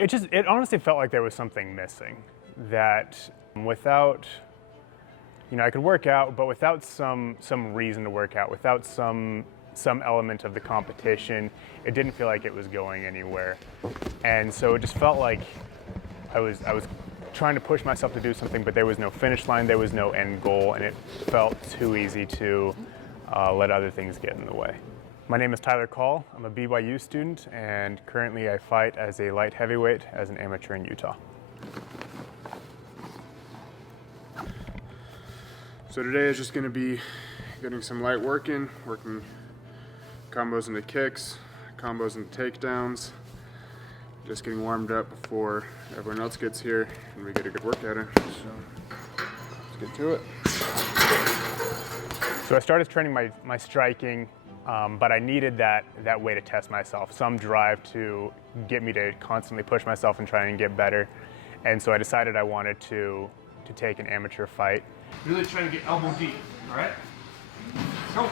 It honestly felt like there was something missing, that without, I could work out, but without some reason to work out, without some element of the competition, it didn't feel like it was going anywhere. And so it just felt like I was trying to push myself to do something, but there was no finish line, there was no end goal, and it felt too easy to let other things get in the way. My name is Tyler Call. I'm a BYU student, and currently I fight as a light heavyweight as an amateur in Utah. So today is just going to be getting some light working combos into kicks, combos into takedowns, just getting warmed up before everyone else gets here and we get a good workout in. So let's get to it. So I started training my striking, but I needed that way to test myself, some drive to get me to constantly push myself and try and get better. And so I decided I wanted to take an amateur fight. Really trying to get elbow deep, all right? Go.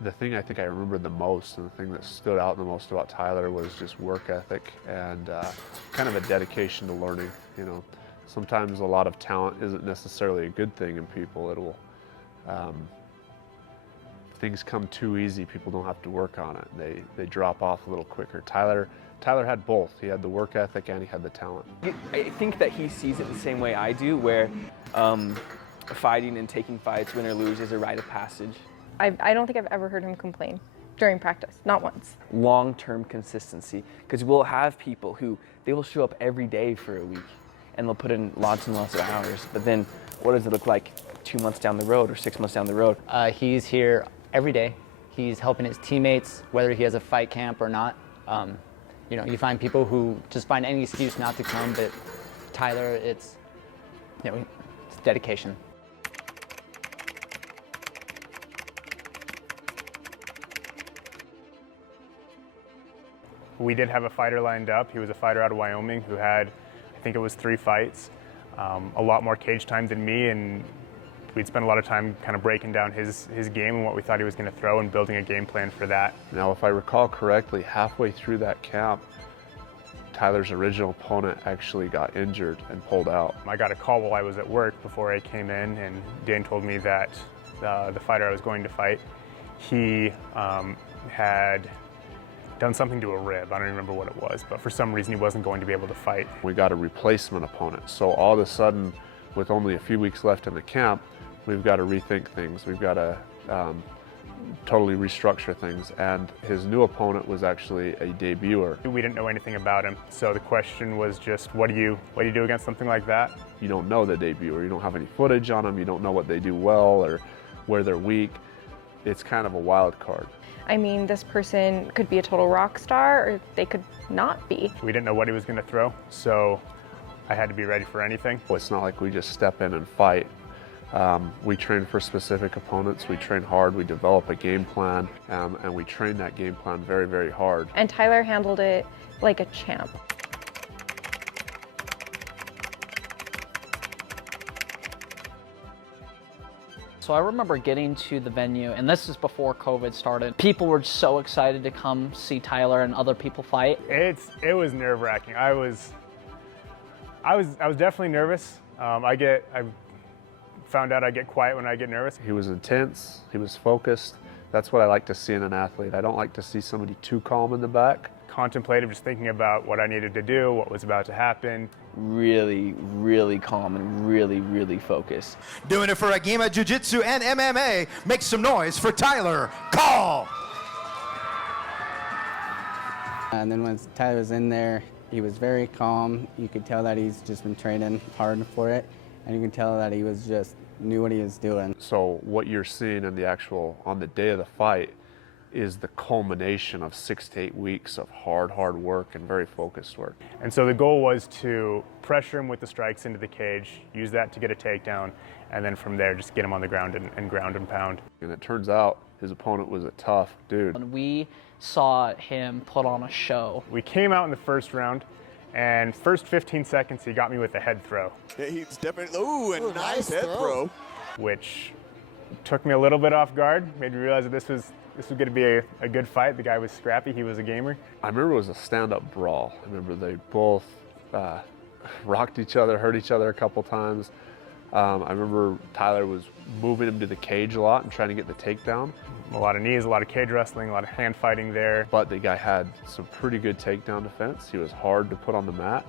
The thing I think I remember the most, and the thing that stood out the most about Tyler, was just work ethic and kind of a dedication to learning. Sometimes a lot of talent isn't necessarily a good thing in people. It'll things come too easy, people don't have to work on it. They drop off a little quicker. Tyler had both. He had the work ethic and he had the talent. I think that he sees it the same way I do, where fighting and taking fights, win or lose, is a rite of passage. I don't think I've ever heard him complain during practice, not once. Long-term consistency, because we'll have people who, they will show up every day for a week and they'll put in lots and lots of hours, but then what does it look like 2 months down the road or 6 months down the road? He's here every day. He's helping his teammates, whether he has a fight camp or not. You find people who just find any excuse not to come, but Tyler, it's dedication. We did have a fighter lined up. He was a fighter out of Wyoming who had, I think it was 3 fights, a lot more cage time than me, and we'd spent a lot of time kind of breaking down his game and what we thought he was going to throw and building a game plan for that. Now, if I recall correctly, halfway through that camp, Tyler's original opponent actually got injured and pulled out. I got a call while I was at work before I came in, and Dane told me that the fighter I was going to fight, he had done something to a rib. I don't even remember what it was, but for some reason he wasn't going to be able to fight. We got a replacement opponent, so all of a sudden, with only a few weeks left in the camp, we've got to rethink things. We've got to totally restructure things, and his new opponent was actually a debuter. We didn't know anything about him, so the question was just, what do you do against something like that? You don't know the debuter. You don't have any footage on them. You don't know what they do well or where they're weak. It's kind of a wild card. I mean, this person could be a total rock star, or they could not be. We didn't know what he was going to throw, so I had to be ready for anything. It's not like we just step in and fight. We train for specific opponents, we train hard, we develop a game plan, and we train that game plan very, very hard. And Tyler handled it like a champ. So I remember getting to the venue, and this is before COVID started. People were so excited to come see Tyler and other people fight. It was nerve-wracking. I was definitely nervous. I found out I get quiet when I get nervous. He was intense, he was focused. That's what I like to see in an athlete. I don't like to see somebody too calm in the back. Contemplative, just thinking about what I needed to do, what was about to happen. Really, really calm and really, really focused. Doing it for a game of jiu-jitsu and MMA, make some noise for Tyler Call. And then when Tyler was in there, he was very calm. You could tell that he's just been training hard for it, and you can tell that he was just knew what he was doing. So what you're seeing in on the day of the fight is the culmination of 6 to 8 weeks of hard work and very focused work. And so the goal was to pressure him with the strikes into the cage, use that to get a takedown, and then from there just get him on the ground and ground and pound. And it turns out his opponent was a tough dude. And we saw him put on a show. We came out in the first round, and first 15 seconds he got me with a head throw. He's definitely, ooh, nice head throw. Which took me a little bit off guard, made me realize that this this was going to be a good fight. The guy was scrappy. He was a gamer. I remember it was a stand-up brawl. I remember they both rocked each other, hurt each other a couple times. I remember Tyler was moving him to the cage a lot and trying to get the takedown. A lot of knees, a lot of cage wrestling, a lot of hand fighting there. But the guy had some pretty good takedown defense. He was hard to put on the mat.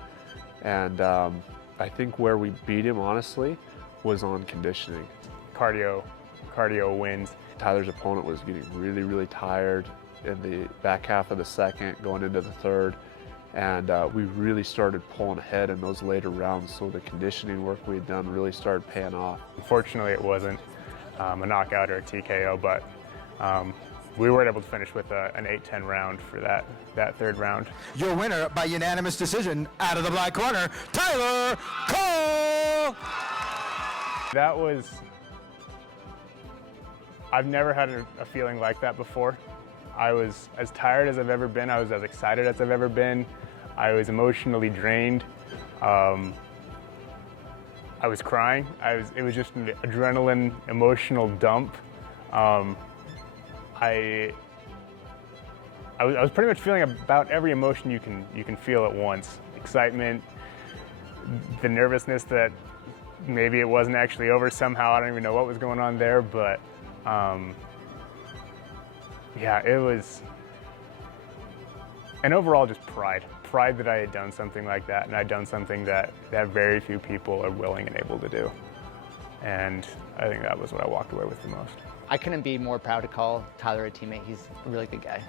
And I think where we beat him, honestly, was on conditioning. Cardio wins. Tyler's opponent was getting really, really tired in the back half of the second, going into the third. And we really started pulling ahead in those later rounds, so the conditioning work we had done really started paying off. Unfortunately, it wasn't a knockout or a TKO, but we were able to finish with an 8-10 round for that third round. Your winner by unanimous decision, out of the black corner, Tyler Cole! That was, I've never had a feeling like that before. I was as tired as I've ever been. I was as excited as I've ever been. I was emotionally drained. I was crying. It was just an adrenaline, emotional dump. I was pretty much feeling about every emotion you can feel at once. Excitement, the nervousness that maybe it wasn't actually over somehow. I don't even know what was going on there, but yeah, it was, and overall just pride that I had done something like that, and I'd done something that very few people are willing and able to do. And I think that was what I walked away with the most. I couldn't be more proud to call Tyler a teammate. He's a really good guy.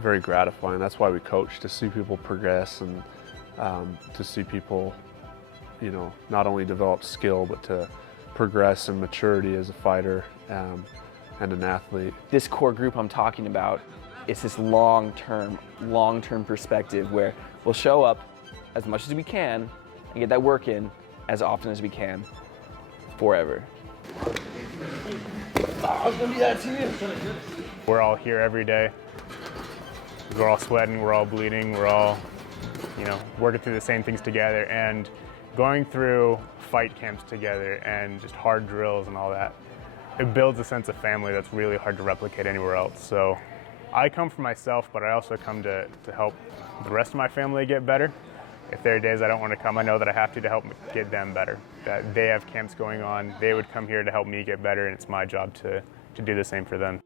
Very gratifying. That's why we coach, to see people progress and to see people, you know, not only develop skill, but to progress in maturity as a fighter and an athlete. This core group I'm talking about, it's this long-term perspective where we'll show up as much as we can and get that work in as often as we can, forever. We're all here every day. We're all sweating, we're all bleeding, we're all, you know, working through the same things together, and going through fight camps together and just hard drills and all that. It builds a sense of family that's really hard to replicate anywhere else. So I come for myself, but I also come to help the rest of my family get better. If there are days I don't want to come, I know that I have to help get them better. That they have camps going on, they would come here to help me get better, and it's my job to do the same for them.